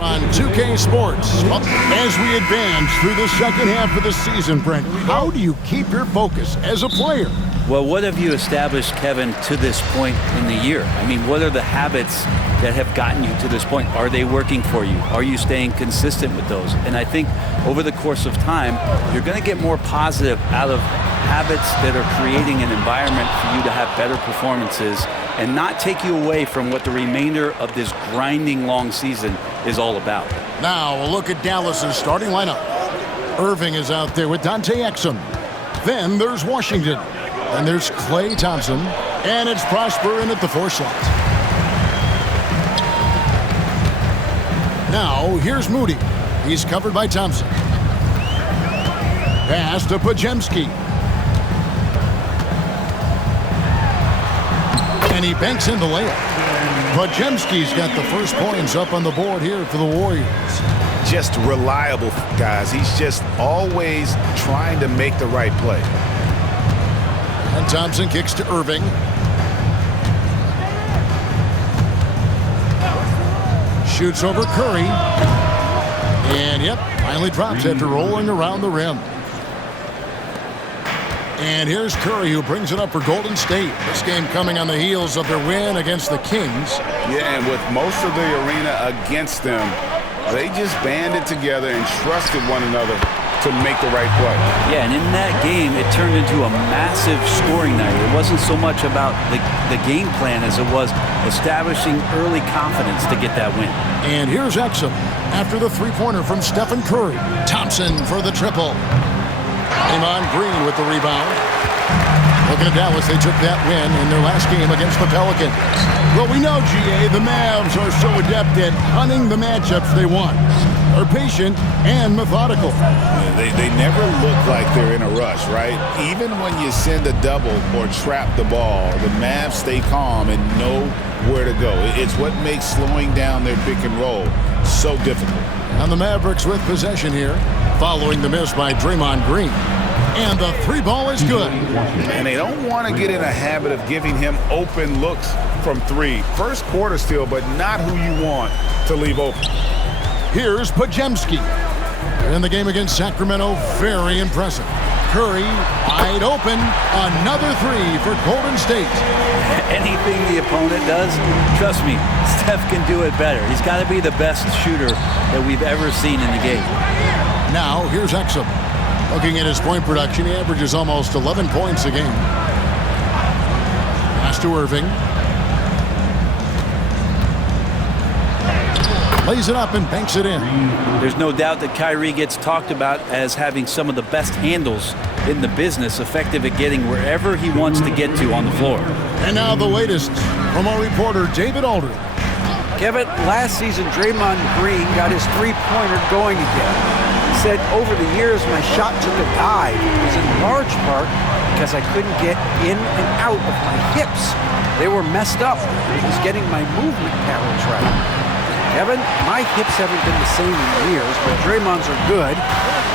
On 2K Sports, as we advance through the second half of the season, Brent, how do you keep your focus as a player? Well, what have you established, Kevin, to this point in the year? I mean, what are the habits that have gotten you to this point? Are they working for you? Are you staying consistent with those? And I think over the course of time, you're going to get more positive out of habits that are creating an environment for you to have better performances and not take you away from what the remainder of this grinding long season is all about. Now, a look at Dallas's starting lineup. Irving is out there with Dante Exum. Then there's Washington. And there's Klay Thompson. And it's Prosper in at the 4 slot. Now, here's Moody. He's covered by Thompson. Pass to Podziemski. And he banks in the layup. Podziemski's got the first points up on the board here for the Warriors. Just reliable, guys. He's just always trying to make the right play. And Thompson kicks to Irving. Shoots over Curry. And, yep, finally drops after rolling around the rim. And here's Curry, who brings it up for Golden State. This game coming on the heels of their win against the Kings. Yeah, and with most of the arena against them, they just banded together and trusted one another to make the right play. Yeah, and in that game, it turned into a massive scoring night. It wasn't so much about the game plan as it was establishing early confidence to get that win. And here's Exum after the three-pointer from Stephen Curry. Thompson for the triple. Draymond Green with the rebound. Looking at Dallas, they took that win in their last game against the Pelicans. Well, we know, GA, the Mavs are so adept at hunting the matchups they want. They're patient and methodical. They never look like they're in a rush, right? Even when you send a double or trap the ball, the Mavs stay calm and know where to go. It's what makes slowing down their pick and roll so difficult. And the Mavericks with possession here, following the miss by Draymond Green. And the three ball is good. And they don't want to get in a habit of giving him open looks from three. First quarter still, but not who you want to leave open. Here's Podziemski. In the game against Sacramento, very impressive. Curry wide open. Another three for Golden State. Anything the opponent does, trust me, Steph can do it better. He's got to be the best shooter that we've ever seen in the game. Now, here's Exum. Looking at his point production, he averages almost 11 points a game. Pass to Irving. Lays it up and banks it in. There's no doubt that Kyrie gets talked about as having some of the best handles in the business, effective at getting wherever he wants to get to on the floor. And now the latest from our reporter, David Aldridge. Kevin, last season, Draymond Green got his three-pointer going again. He said, over the years, my shot took a dive. It was in large part because I couldn't get in and out of my hips. They were messed up. It was getting my movement patterns right. Kevin, my hips haven't been the same in years, but Draymond's are good.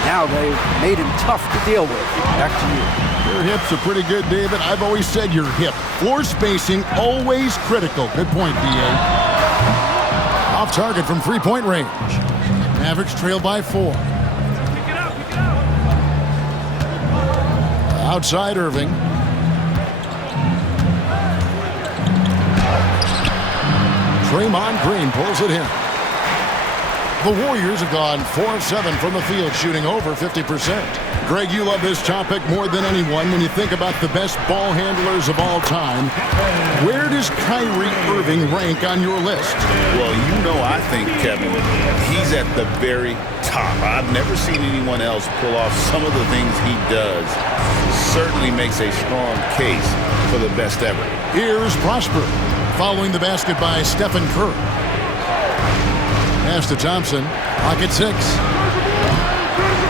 Now they've made him tough to deal with. Back to you. Your hips are pretty good, David. I've always said your hip. Floor spacing, always critical. Good point, B.A. Off target from three-point range. Mavericks trail by 4. Outside Irving. Draymond Green pulls it in. The Warriors have gone 4 of 7 from the field, shooting over 50%. Greg, you love this topic more than anyone when you think about the best ball handlers of all time. Where does Kyrie Irving rank on your list? Well, you know, I think, Kevin, he's at the very top. I've never seen anyone else pull off some of the things he does. Certainly makes a strong case for the best ever. Here's Prosper, following the basket by Stephen Curry. Pass to Thompson, pocket 6.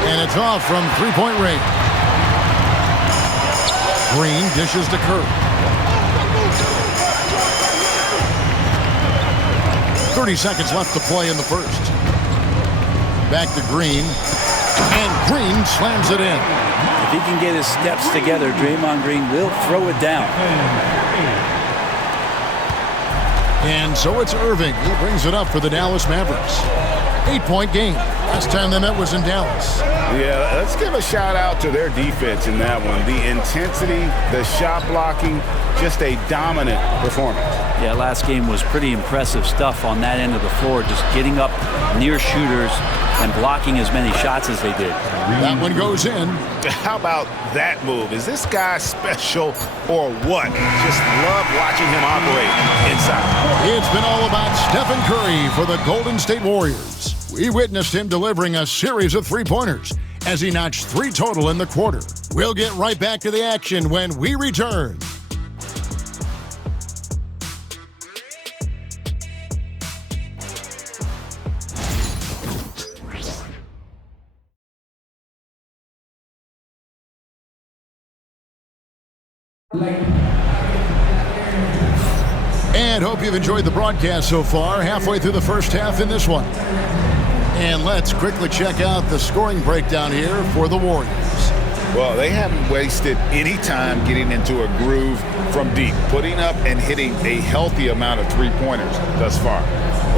And it's off from three-point range. Green dishes to Curry. 30 seconds left to play in the first. Back to Green. And Green slams it in. If he can get his steps together, Draymond Green will throw it down. And so it's Irving. He brings it up for the Dallas Mavericks. 8-point game. Last time they met was in Dallas. Yeah, let's give a shout out to their defense in that one. The intensity, the shot blocking, just a dominant performance. Yeah, last game was pretty impressive stuff on that end of the floor, just getting up near shooters and blocking as many shots as they did. That one goes in. How about that move? Is this guy special or what? Just love watching him operate inside. It's been all about Stephen Curry for the Golden State Warriors. We witnessed him delivering a series of three-pointers as he notched 3 total in the quarter. We'll get right back to the action when we return. And hope you've enjoyed the broadcast so far, halfway through the first half in this one. And let's quickly check out the scoring breakdown here for the Warriors. Well, they haven't wasted any time getting into a groove from deep, putting up and hitting a healthy amount of three-pointers thus far.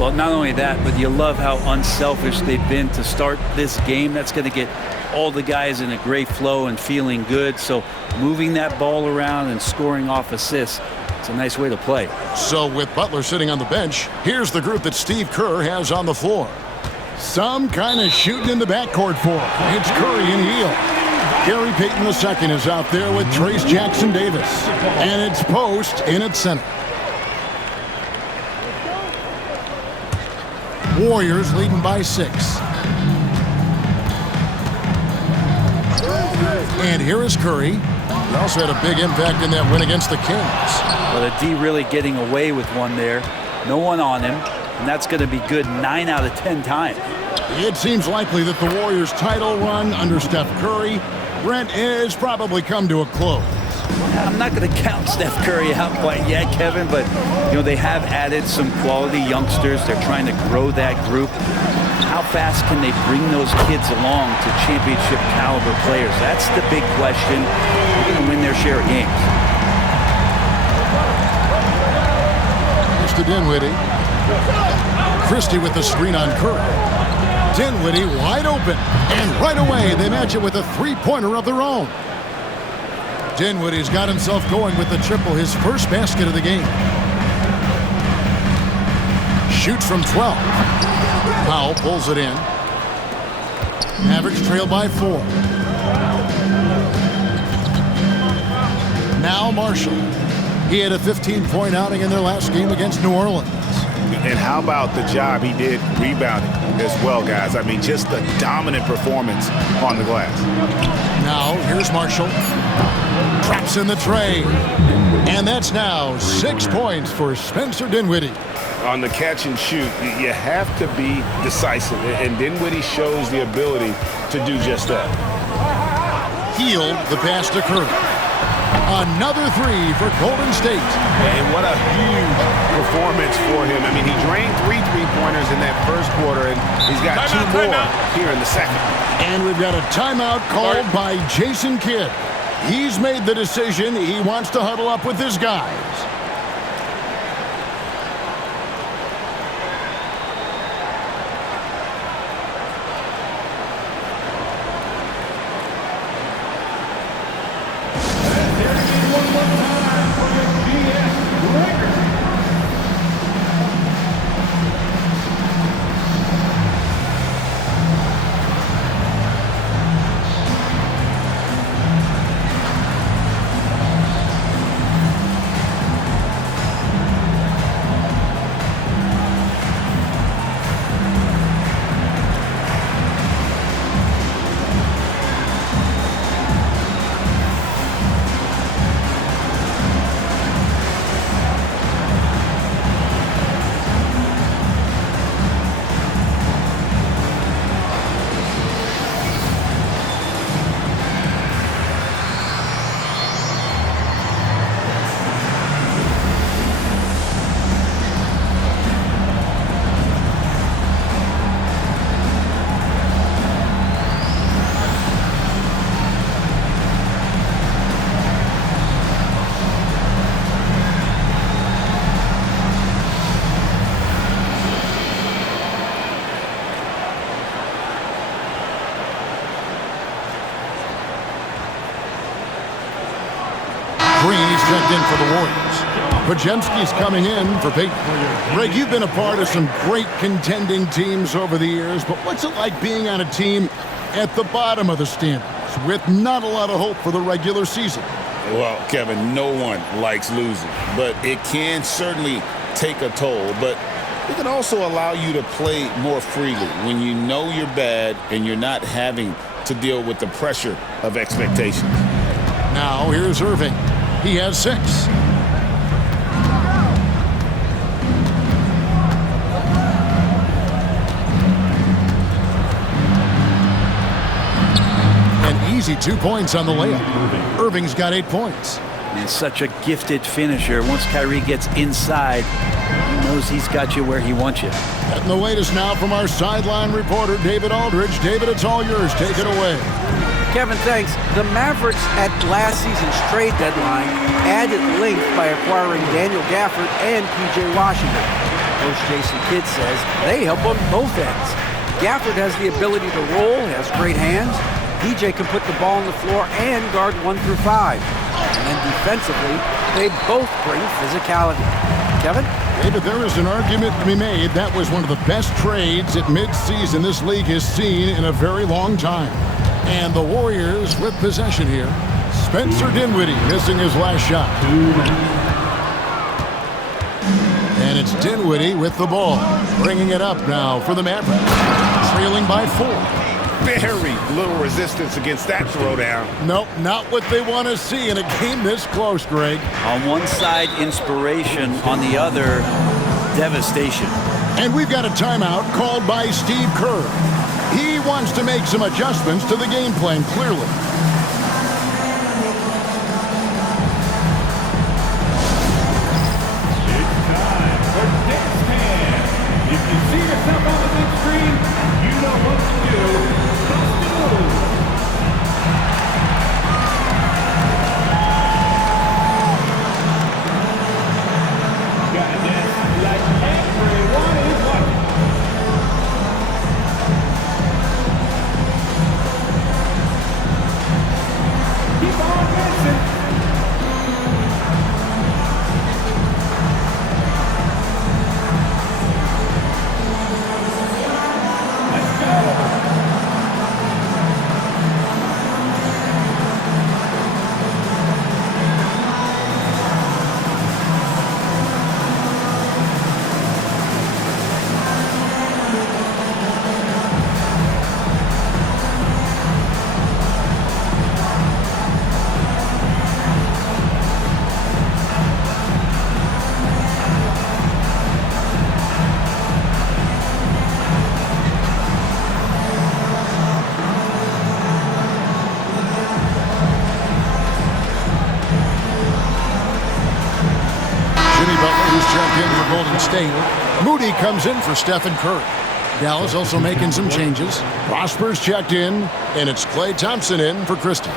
Well, not only that, but you love how unselfish they've been to start this game. That's going to get all the guys in a great flow and feeling good. So moving that ball around and scoring off assists, it's a nice way to play. So with Butler sitting on the bench, here's the group that Steve Kerr has on the floor. Some kind of shooting in the backcourt for him. It's Curry and Hield. Gary Payton II is out there with Trace Jackson Davis. And it's Post in at center. Warriors leading by 6. And here is Curry. He also had a big impact in that win against the Kings. Well, the D really getting away with one there. No one on him. And that's going to be good 9 out of 10 times. It seems likely that the Warriors' title run under Steph Curry, Brent, has probably come to a close. I'm not going to count Steph Curry out quite yet, Kevin, but they have added some quality youngsters. They're trying to grow that group. How fast can they bring those kids along to championship caliber players? That's the big question. They're going to win their share of games. Mr. Dinwiddie. Christie with the screen on Curry. Dinwiddie wide open. And right away, they match it with a three-pointer of their own. Dinwiddie's got himself going with the triple, his first basket of the game. Shoots from 12. Powell pulls it in. Mavericks trail by 4. Now Marshall. He had a 15-point outing in their last game against New Orleans. And how about the job he did rebounding as well, guys? I mean, just a dominant performance on the glass. Now, here's Marshall. Traps in the tray. And that's now 6 points for Spencer Dinwiddie. On the catch and shoot, you have to be decisive. And Dinwiddie shows the ability to do just that. Hield the pass to Curry. Another 3 for Golden State. And what a huge performance for him. I mean, he drained 3 three-pointers in that first quarter, and he's got 2 more here in the second. And we've got a timeout called by Jason Kidd. He's made the decision. He wants to huddle up with his guys. Green's checked in for the Warriors. Pajemski's coming in for Peyton. Greg, you've been a part of some great contending teams over the years, but what's it like being on a team at the bottom of the standings with not a lot of hope for the regular season? Well, Kevin, no one likes losing, but it can certainly take a toll. But it can also allow you to play more freely when you know you're bad and you're not having to deal with the pressure of expectations. Now here's Irving. He has 6. An easy 2 points on the layup. Irving's got 8 points. And such a gifted finisher. Once Kyrie gets inside, he knows he's got you where he wants you. And the latest now from our sideline reporter, David Aldridge. David, it's all yours. Take it away. Kevin, thanks. The Mavericks at last season's trade deadline added length by acquiring Daniel Gafford and P.J. Washington. Coach Jason Kidd says they help on both ends. Gafford has the ability to roll, has great hands. P.J. can put the ball on the floor and guard 1 through 5. And then defensively, they both bring physicality. Kevin? David, there is an argument to be made that was one of the best trades at midseason this league has seen in a very long time. And the Warriors with possession here. Spencer Dinwiddie missing his last shot. And it's Dinwiddie with the ball. Bringing it up now for the Mavericks. Trailing by 4. Very little resistance against that throwdown. Nope, not what they want to see in a game this close, Greg. On one side, inspiration. On the other, devastation. And we've got a timeout called by Steve Kerr. He wants to make some adjustments to the game plan, clearly. It's time for Next Man. If you see yourself on the big screen, you know what to do. Bust the move. You gotta dance like everyone is watching. Keep on dancing. Let's go. Golden State. Moody comes in for Stephen Curry. Dallas also making some changes. Prosper's checked in, and it's Klay Thompson in for Christie.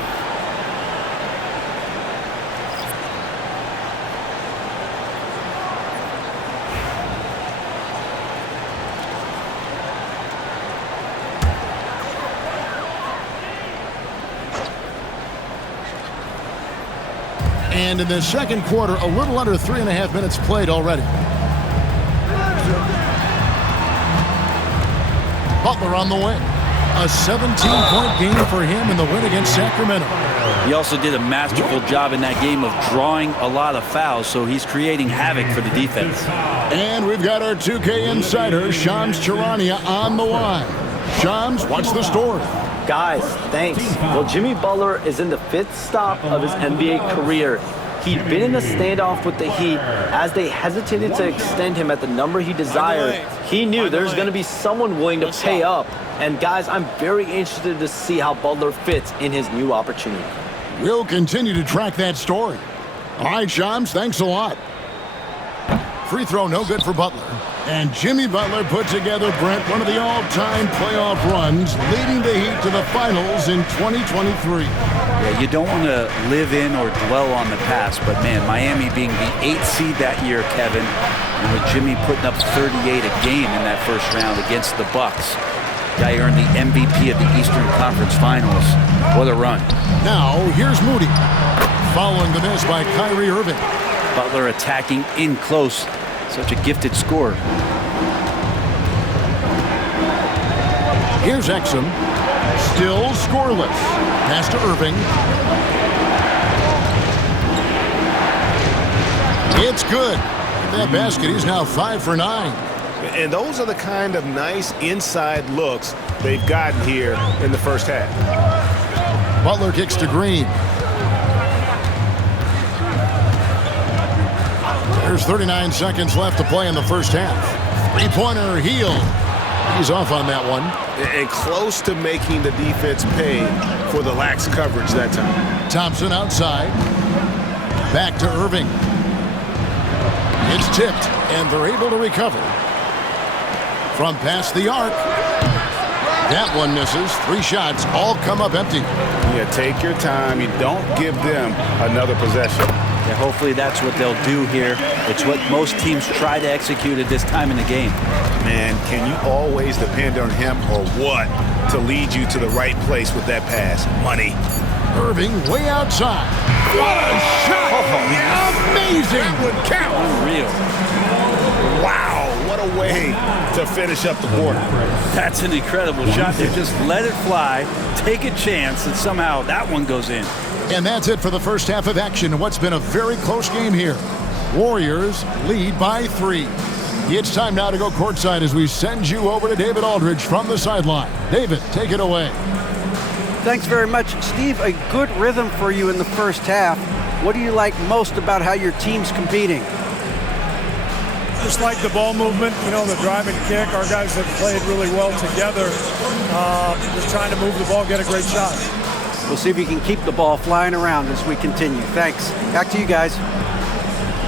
And in the second quarter, a little under 3.5 minutes played already. Butler on the win. A 17-point game for him in the win against Sacramento. He also did a masterful job in that game of drawing a lot of fouls, so he's creating havoc for the defense. And we've got our 2K insider, Shams Charania, on the line. Shams, what's the story? Guys, thanks. Well, Jimmy Butler is in the 5th stop of his NBA career. He'd been in a standoff with the Heat. As they hesitated to extend him at the number he desired, he knew there's going to be someone willing to pay up. And guys, I'm very interested to see how Butler fits in his new opportunity. We'll continue to track that story. All right, Shams, thanks a lot. Free throw no good for Butler. And Jimmy Butler put together, Brent, one of the all-time playoff runs, leading the Heat to the finals in 2023. Yeah, you don't want to live in or dwell on the past, but man, Miami being the 8th seed that year, Kevin, and with Jimmy putting up 38 a game in that first round against the Bucks. Guy earned the MVP of the Eastern Conference Finals. What a run. Now, here's Moody. following the miss by Kyrie Irving. Butler attacking in close. Such a gifted scorer. Here's Exum. Still scoreless. Pass to Irving. It's good. That basket, he's now 5 for 9. And those are the kind of nice inside looks they've gotten here in the first half. Butler kicks to Green. There's 39 seconds left to play in the first half. Three-pointer, Hield. He's off on that one. And close to making the defense pay for the lax coverage that time. Thompson outside. Back to Irving. It's tipped, and they're able to recover. From past the arc. That one misses. 3 shots, all come up empty. Yeah, take your time. You don't give them another possession. Yeah, hopefully that's what they'll do here. It's what most teams try to execute at this time in the game. Man, can you always depend on him or what to lead you to the right place with that pass? Money. Irving way outside. What a shot! Amazing! That would count. Unreal. Wow, what a way to finish up the quarter. That's an incredible shot there. Just let it fly, take a chance, and somehow that one goes in. And that's it for the first half of action in what's been a very close game here. Warriors lead by 3. It's time now to go courtside as we send you over to David Aldridge from the sideline. David, take it away. Thanks very much, Steve. A good rhythm for you in the first half. What do you like most about how your team's competing? Just like the ball movement, the drive and kick. Our guys have played really well together. Just trying to move the ball, get a great shot. We'll see if we can keep the ball flying around as we continue. Thanks. Back to you guys.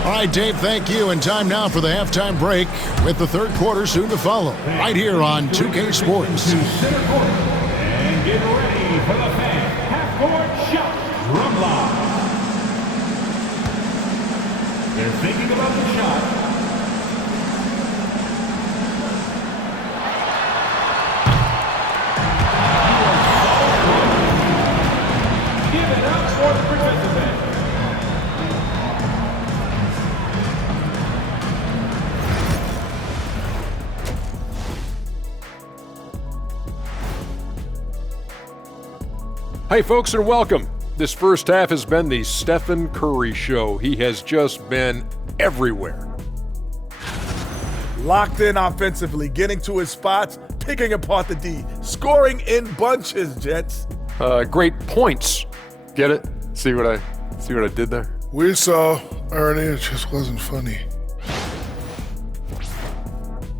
All right, Dave, thank you. And time now for the halftime break with the third quarter soon to follow. Right here on 2K Sports. To center court. And get ready for the half-court shot. Drum line. They're thinking about the shot. Hey folks, and welcome. This first half has been the Stephen Curry show. He has just been everywhere. Locked in offensively, getting to his spots, picking apart the D, scoring in bunches, Jets. Great points. Get it? See what I did there? We saw, Ernie, it just wasn't funny.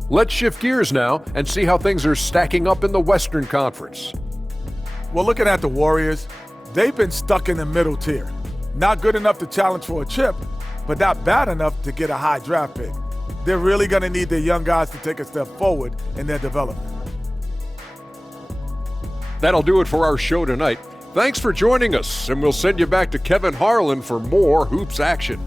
Let's shift gears now and see how things are stacking up in the Western Conference. Well, looking at the Warriors, they've been stuck in the middle tier. Not good enough to challenge for a chip, but not bad enough to get a high draft pick. They're really going to need their young guys to take a step forward in their development. That'll do it for our show tonight. Thanks for joining us, and we'll send you back to Kevin Harlan for more hoops action.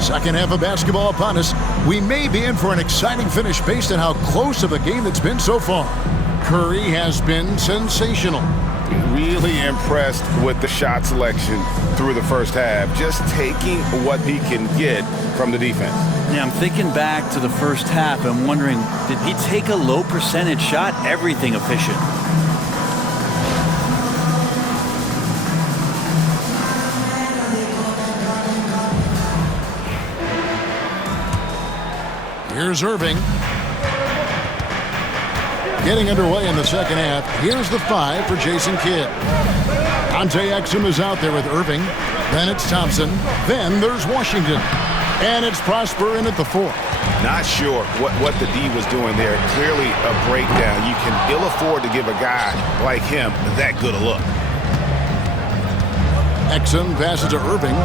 Second half of basketball upon us. We may be in for an exciting finish based on how close of a game it's been so far. Curry has been sensational. Really impressed with the shot selection through the first half. Just taking what he can get from the defense. Yeah, I'm thinking back to the first half. I'm wondering, did he take a low percentage shot? Everything efficient. Here's Irving. Getting underway in the second half. Here's the 5 for Jason Kidd. Ante Exum is out there with Irving. Then it's Thompson. Then there's Washington. And it's Prosper in at the 4. Not sure what the D was doing there. Clearly a breakdown. You can ill afford to give a guy like him that good a look. Exum passes to Irving.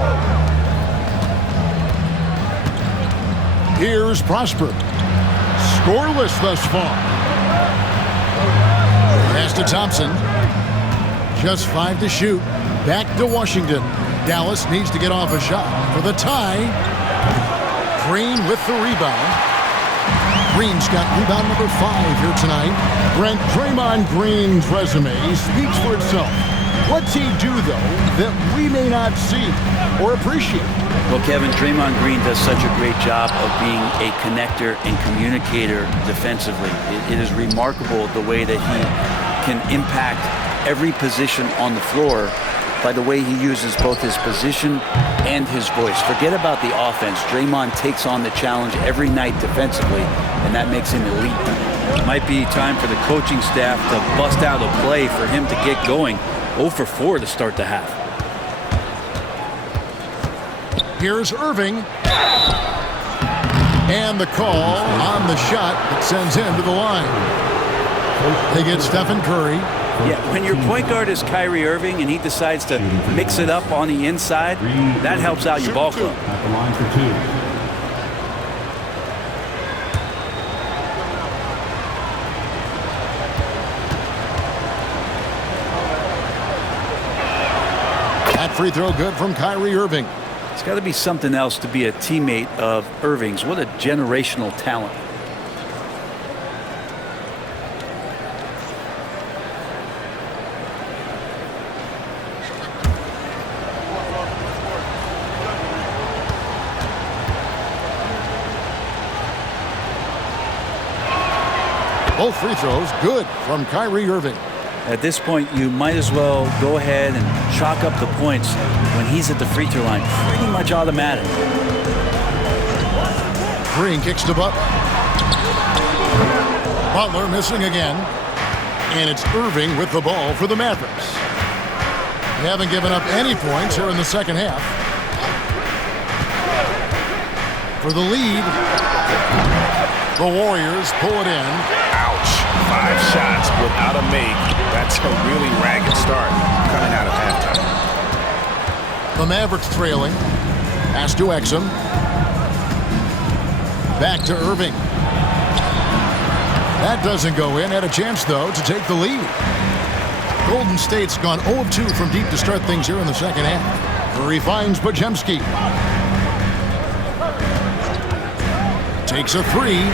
Here's Prosper. Scoreless thus far. Pass to Thompson. Just 5 to shoot. Back to Washington. Dallas needs to get off a shot for the tie. Green with the rebound. Green's got rebound number 5 here tonight. Brent, Draymond Green's resume speaks for itself. What's he do, though, that we may not see or appreciate? Well, Kevin, Draymond Green does such a great job of being a connector and communicator defensively. It is remarkable the way that he can impact every position on the floor by the way he uses both his position and his voice. Forget about the offense. Draymond takes on the challenge every night defensively, and that makes him elite. Might be time for the coaching staff to bust out a play for him to get going. 0 for 4 to start the half. Here's Irving. And the call on the shot that sends him to the line. They get Stephen Curry. Yeah, when your point guard is Kyrie Irving and he decides to mix it up on the inside, that helps out your ball club. At the line for 2. That free throw good from Kyrie Irving. It's got to be something else to be a teammate of Irving's. What a generational talent. Both free throws good from Kyrie Irving. At this point, you might as well go ahead and chalk up the points when he's at the free throw line. Pretty much automatic. Green kicks to Butler. Butler missing again. And it's Irving with the ball for the Mavericks. They haven't given up any points here in the second half. For the lead, the Warriors pull it in. Ouch. 5 shots without a make. That's a really ragged start coming out of halftime. The Mavericks trailing. Pass to Exum. Back to Irving. That doesn't go in. Had a chance, though, to take the lead. Golden State's gone 0 of 2 from deep to start things here in the second half. Curry finds Bajemski. Takes a 3.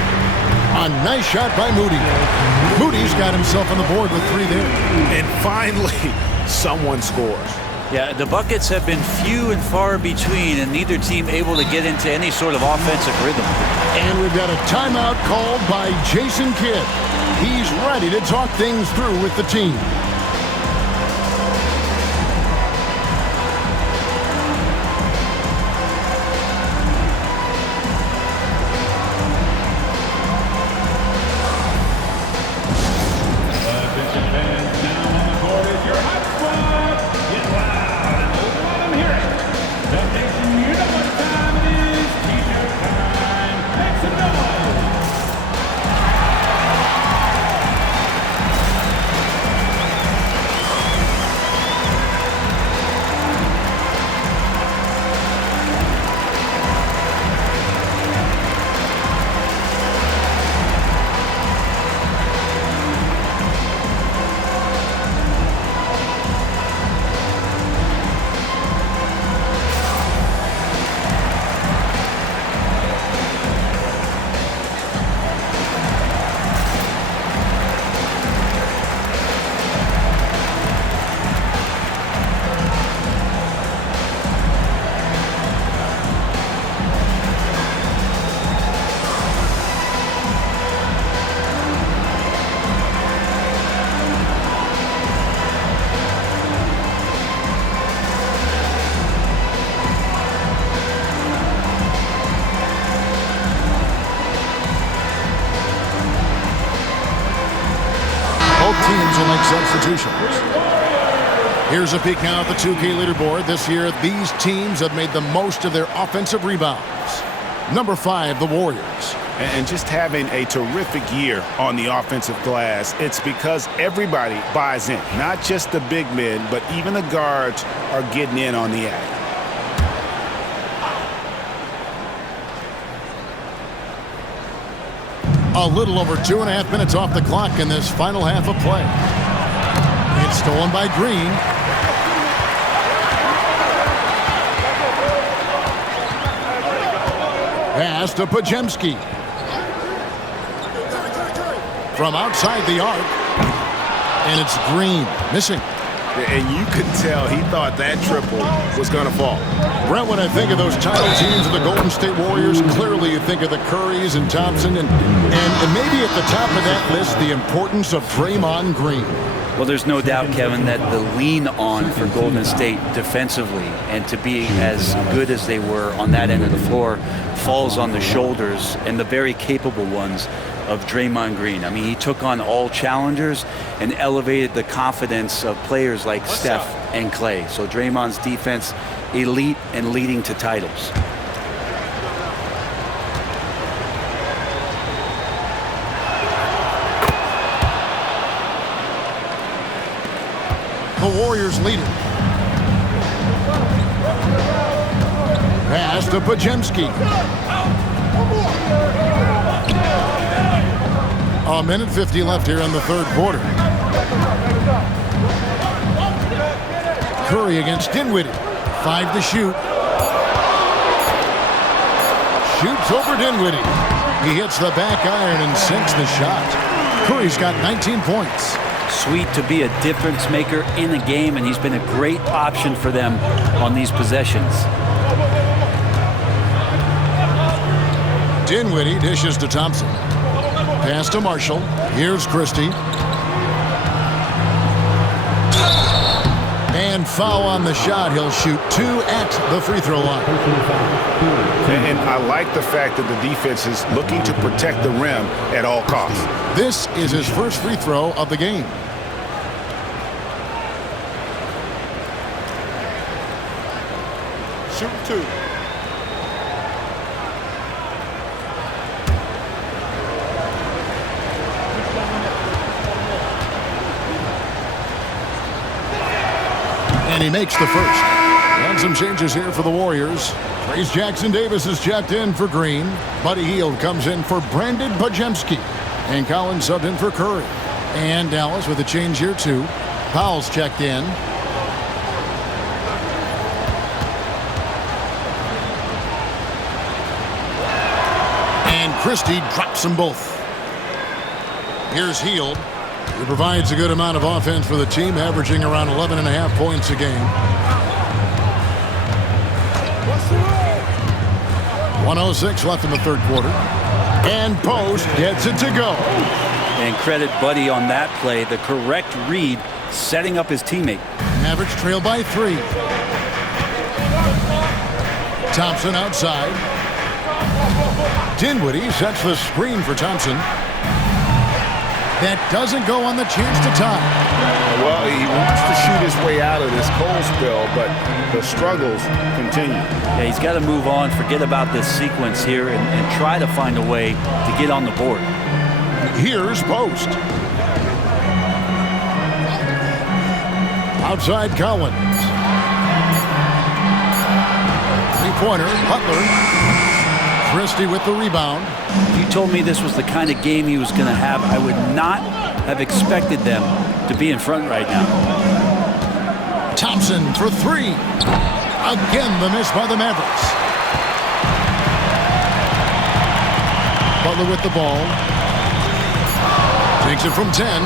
A nice shot by Moody. Moody's got himself on the board with 3 there. And finally, someone scores. Yeah, the buckets have been few and far between, and neither team able to get into any sort of offensive rhythm. And we've got a timeout called by Jason Kidd. He's ready to talk things through with the team. Teams will make substitutions. Here's a peek now at the 2K leaderboard. This year, these teams have made the most of their offensive rebounds. Number 5, the Warriors. And just having a terrific year on the offensive glass, it's because everybody buys in. Not just the big men, but even the guards are getting in on the act. A little over 2.5 minutes off the clock in this final half of play. It's stolen by Green. Pass to Pajemski. From outside the arc. And it's Green, missing. And you could tell he thought that triple was going to fall. Brent, when I think of those title teams of the Golden State Warriors, clearly you think of the Currys and Thompson, and maybe at the top of that list, the importance of Draymond Green. Well, there's no doubt, Kevin, that the lean on for Golden State defensively and to be as good as they were on that end of the floor falls on the shoulders, and the very capable ones, of Draymond Green. I mean, he took on all challengers and elevated the confidence of players like Steph and Clay. So Draymond's defense, elite and leading to titles. The Warriors lead it. Pass to Pajemski. A minute 50 left here in the third quarter. Curry against Dinwiddie. 5 to shoot. Shoots over Dinwiddie. He hits the back iron and sinks the shot. Curry's got 19 points. Sweet to be a difference maker in a game, and he's been a great option for them on these possessions. Dinwiddie dishes to Thompson. Pass to Marshall. Here's Christie. And foul on the shot. He'll shoot 2 at the free throw line. And I like the fact that the defense is looking to protect the rim at all costs. This is his first free throw of the game. Shoot 2. And he makes the first. And some changes here for the Warriors. Trace Jackson-Davis is checked in for Green. Buddy Hield comes in for Brandon Pajemski. And Collins subbed in for Curry. And Dallas with a change here too. Powell's checked in. And Christie drops them both. Here's Hield. He provides a good amount of offense for the team, averaging around 11.5 points a game. 1:06 left in the third quarter. And Post gets it to go. And credit Buddy on that play. The correct read, setting up his teammate. Mavericks trail by 3. Thompson outside. Dinwiddie sets the screen for Thompson. That doesn't go on the chance to tie. Well, he wants to shoot his way out of this cold spell, but the struggles continue. Yeah, he's got to move on, forget about this sequence here, and try to find a way to get on the board. Here's Post. Outside Collins. Three-pointer, Butler. Christie with the rebound. If you told me this was the kind of game he was going to have, I would not have expected them to be in front right now. Thompson for 3. Again, the miss by the Mavericks. Butler with the ball. Takes it from 10.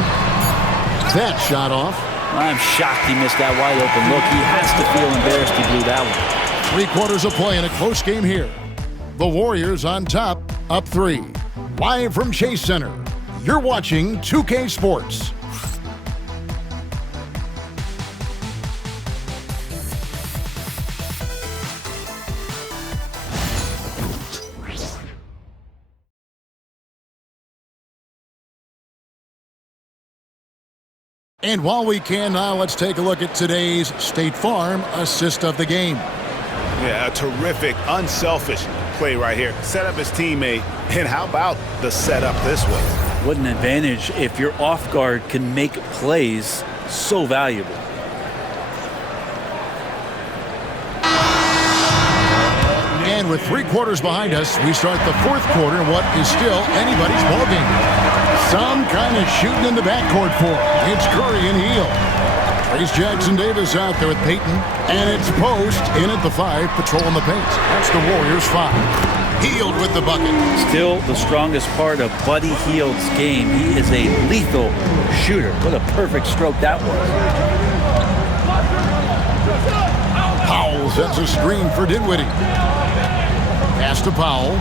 That shot off. I'm shocked he missed that wide open look. He has to feel embarrassed he blew that one. 3 quarters of play in a close game here. The Warriors on top, up 3. Live from Chase Center. You're watching 2K Sports. And while we can now, let's take a look at today's State Farm assist of the game. Yeah, a terrific, unselfish play right here. Set up his teammate, and how about the setup this way? What an advantage if your off guard can make plays so valuable. And with 3 quarters behind us, we start the 4th quarter in what is still anybody's ballgame. Some kind of shooting in the backcourt for him. It's Curry and Hield. Trace Jackson-Davis out there with Payton. And it's Post in at the 5, patrolling the paint. That's the Warriors' 5. Hield with the bucket. Still the strongest part of Buddy Hield's game. He is a lethal shooter. What a perfect stroke that was. Powell sets a screen for Dinwiddie. Pass to Powell.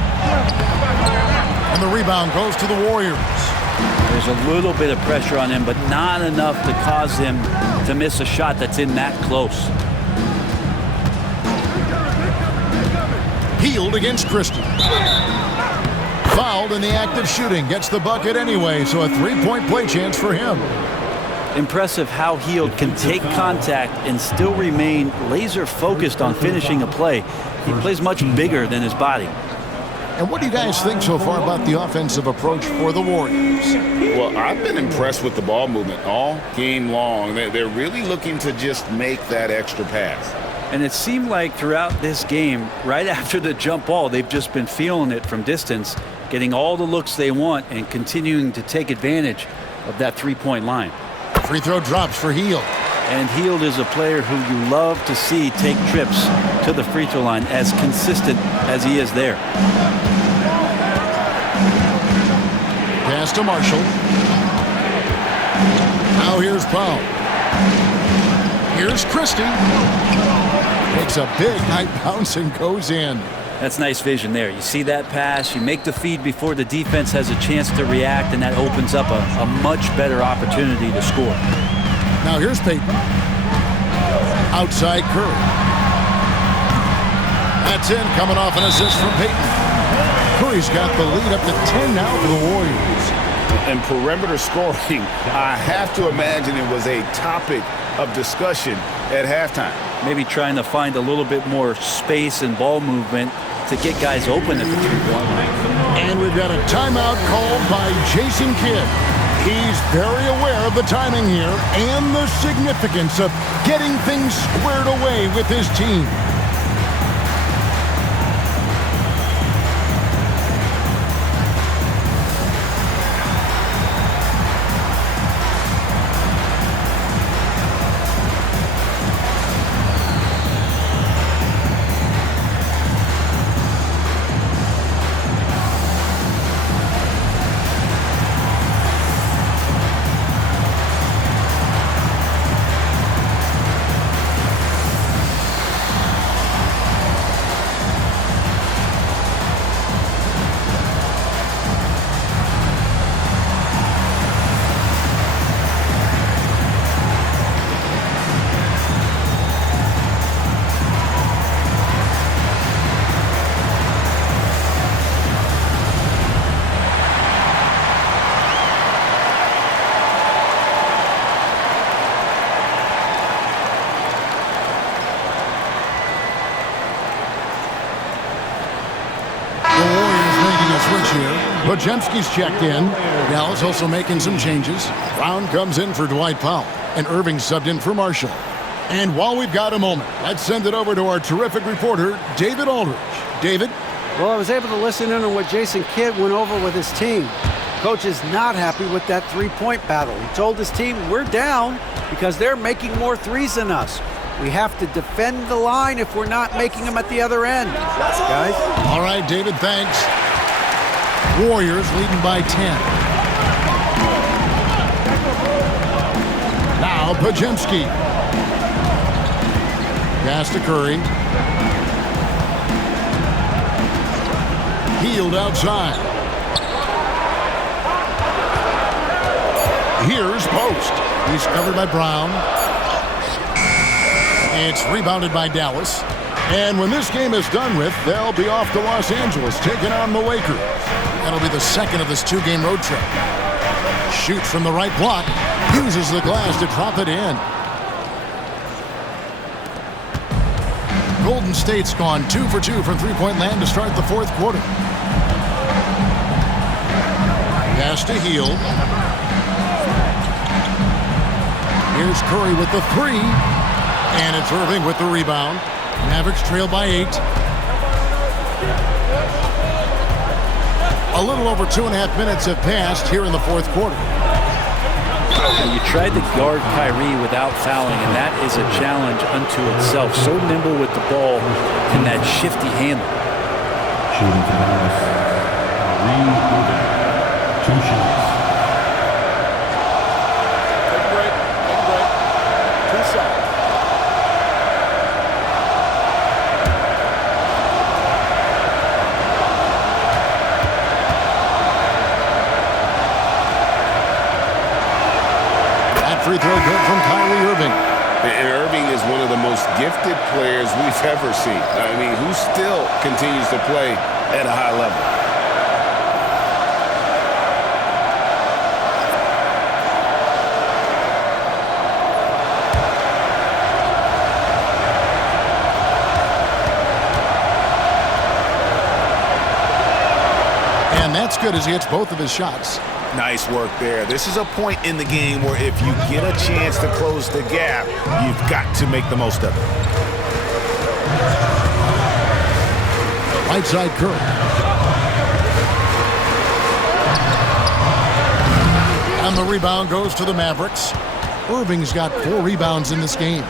And the rebound goes to the Warriors. There's a little bit of pressure on him, but not enough to cause him to miss a shot that's in that close. Hield against Christie. Fouled in the act of shooting. Gets the bucket anyway, so a three-point play chance for him. Impressive how Hield can take contact and still remain laser focused on finishing a play. He plays much bigger than his body. And what do you guys think so far about the offensive approach for the Warriors? Well, I've been impressed with the ball movement all game long. They're really looking to just make that extra pass. And it seemed like throughout this game, right after the jump ball, they've just been feeling it from distance, getting all the looks they want and continuing to take advantage of that three-point line. Free throw drops for Hield. And Hield is a player who you love to see take trips to the free throw line, as consistent as he is there. Pass to Marshall. Now here's Powell. Here's Christie. Makes a big high bounce and goes in. That's nice vision there. You see that pass, you make the feed before the defense has a chance to react, and that opens up a much better opportunity to score. Now here's Payton. Outside Curry. That's in, coming off an assist from Payton. Curry's got the lead up to 10 now for the Warriors. And perimeter scoring, I have to imagine it was a topic of discussion at halftime. Maybe trying to find a little bit more space and ball movement to get guys open at the three-point line. And we've got a timeout called by Jason Kidd. He's very aware of the timing here and the significance of getting things squared away with his team. Podziemski's checked in. Dallas also making some changes. Brown comes in for Dwight Powell. And Irving subbed in for Marshall. And while we've got a moment, let's send it over to our terrific reporter, David Aldridge. David? Well, I was able to listen in on what Jason Kidd went over with his team. Coach is not happy with that three-point battle. He told his team, we're down because they're making more threes than us. We have to defend the line if we're not making them at the other end. Guys? All right, David, thanks. Warriors leading by 10. Now Podziemski. Pass to Curry. Hield outside. Here's Post. He's covered by Brown. It's rebounded by Dallas. And when this game is done with, they'll be off to Los Angeles, taking on the Lakers. That'll be the second of this two-game road trip. Shoots from the right block. Uses the glass to drop it in. Golden State's gone 2 for 2 from three-point land to start the fourth quarter. Pass to Hield. Here's Curry with the three. And it's Irving with the rebound. Mavericks trail by 8. A little over 2.5 minutes have passed here in the fourth quarter. And you tried to guard Kyrie without fouling, and that is a challenge unto itself. So nimble with the ball and that shifty handle. Shooting for Dallas, Irving, 2 shots. Take a break. Take a break. 2 shots. That free throw good from Kyrie Irving. And Irving is one of the most gifted players we've ever seen. I mean, who still continues to play at a high level. And that's good as he hits both of his shots. Nice work there. This is a point in the game where if you get a chance to close the gap, you've got to make the most of it. Right side Curry. And the rebound goes to the Mavericks. Irving's got 4 rebounds in this game.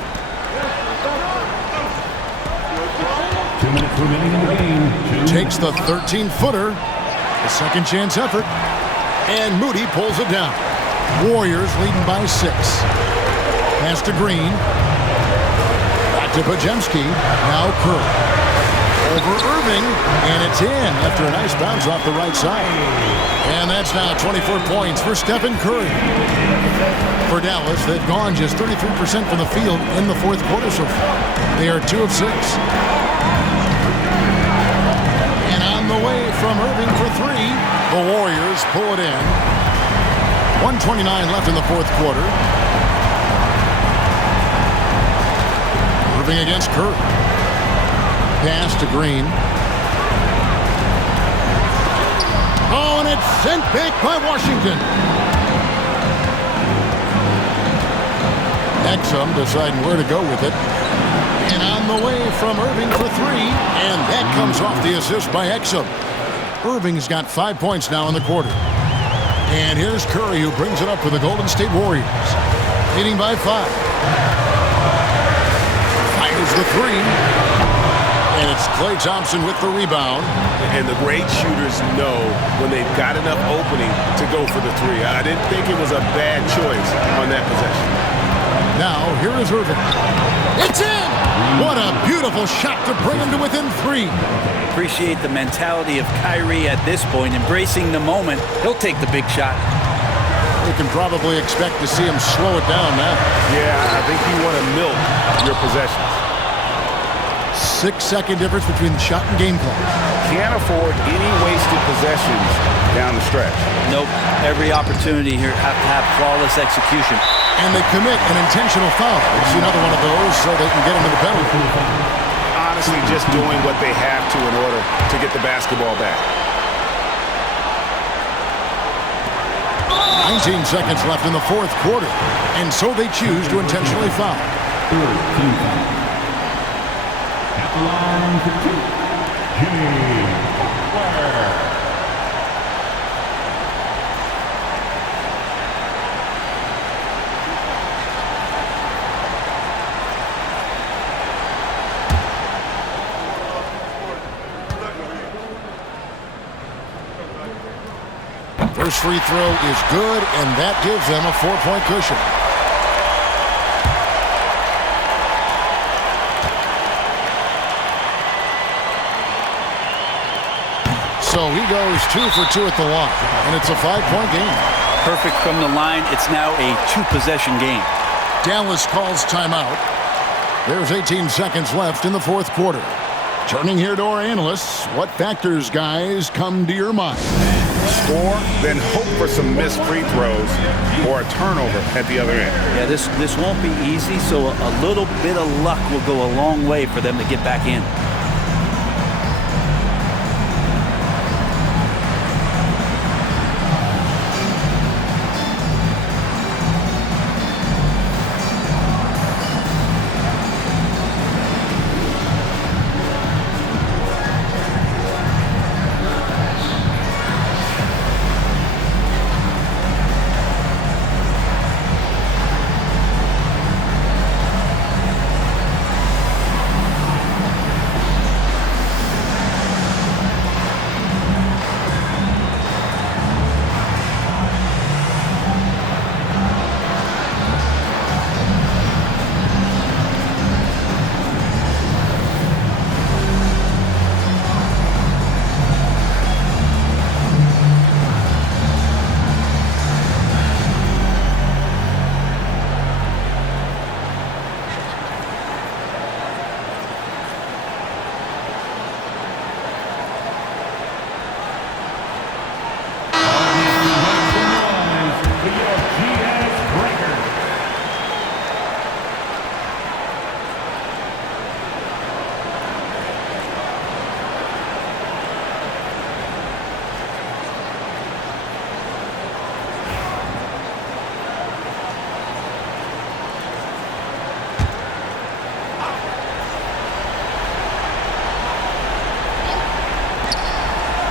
2 minutes remaining in the game. Takes the 13-footer. A second chance effort. And Moody pulls it down. Warriors leading by 6. Pass to Green. Back to Pajemski. Now Curry. Over Irving. And it's in after a nice bounce off the right side. And that's now 24 points for Stephen Curry. For Dallas, they've gone just 33% from the field in the fourth quarter so far. They are 2 of 6. And on the way from Irving for 3. The Warriors pull it in. 1:29 left in the fourth quarter. Irving against Curry. Pass to Green. Oh, and it's sent back by Washington. Exum deciding where to go with it. And on the way from Irving for 3. And that comes off the assist by Exum. Irving's got 5 points now in the quarter. And here's Curry who brings it up for the Golden State Warriors. Leading by 5. Fires the 3. And it's Klay Thompson with the rebound. And the great shooters know when they've got enough opening to go for the 3. I didn't think it was a bad choice on that possession. Now, here is Irving. It's in! What a beautiful shot to bring him to within 3. Appreciate the mentality of Kyrie at this point, embracing the moment. He'll take the big shot. You can probably expect to see him slow it down now. Yeah, I think you want to milk your possessions. 6-second difference between the shot and game clock. Can't afford any wasted possessions down the stretch. Nope. Every opportunity here have to have flawless execution. And they commit an intentional foul. It's another one of those so they can get into the penalty. Honestly, just doing what they have to in order to get the basketball back. 19 seconds left in the fourth quarter. And so they choose to intentionally foul. At the line for 2, Jimmy Butler. First free throw is good, and that gives them a 4-point cushion. So he goes 2 for 2 at the line, and it's a 5-point game. Perfect from the line. It's now a 2-possession game. Dallas calls timeout. There's 18 seconds left in the fourth quarter. Turning here to our analysts, what factors, guys, come to your mind? Score, then hope for some missed free throws or a turnover at the other end. Yeah, this won't be easy, so a little bit of luck will go a long way for them to get back in.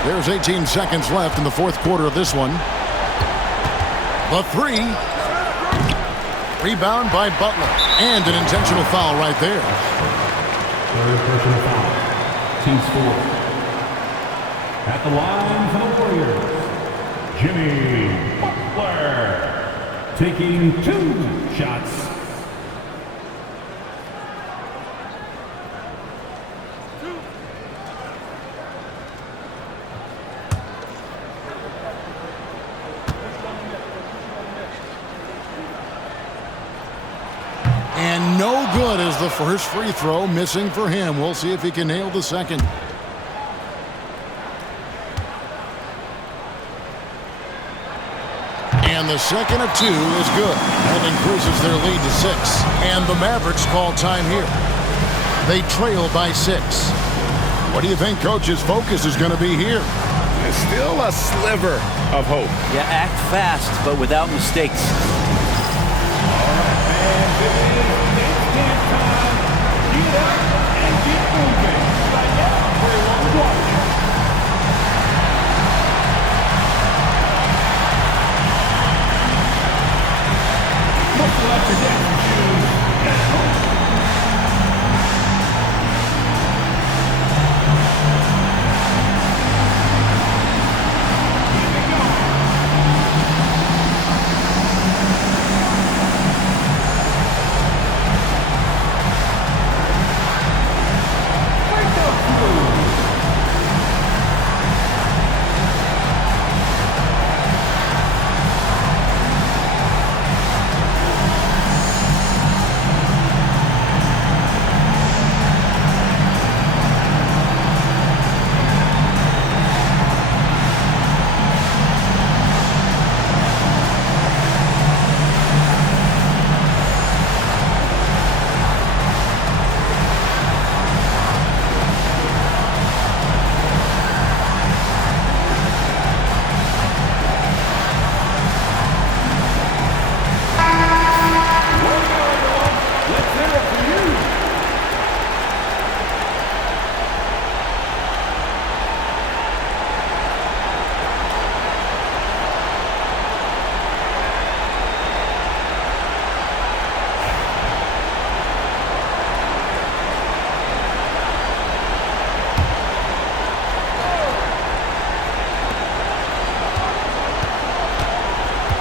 There's 18 seconds left in the fourth quarter of this one. The three. Rebound by Butler. And an intentional foul right there. Third personal foul. Team score. At the line for the Warriors, Jimmy Butler, taking 2 shots. And no good as the first free throw missing for him. We'll see if he can nail the second. And the second of 2 is good. That increases their lead to 6. And the Mavericks call time here. They trail by 6. What do you think Coach's focus is going to be here? There's still a sliver of hope. Yeah, act fast, but without mistakes.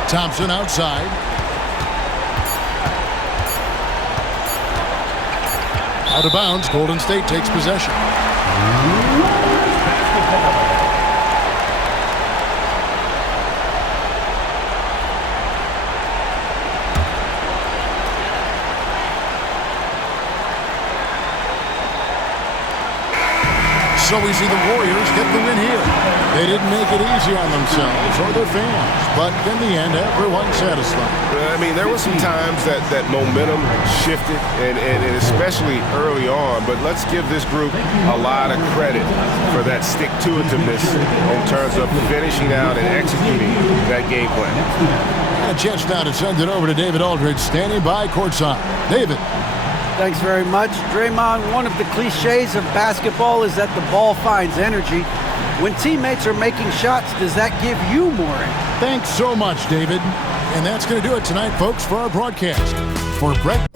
Thompson outside. Out of bounds. Golden State takes possession. So we see the Warriors get the win here. They didn't make it easy on themselves or their fans, but in the end, everyone's satisfied. I mean, there were some times that momentum shifted, and especially early on, but let's give this group a lot of credit for that stick-to-itiveness in terms of finishing out and executing that game plan. And a chance now to send it over to David Aldridge, standing by courtside. David. Thanks very much. Draymond, one of the cliches of basketball is that the ball finds energy. When teammates are making shots, does that give you more energy? Thanks so much, David. And that's going to do it tonight, folks, for our broadcast. For Brett.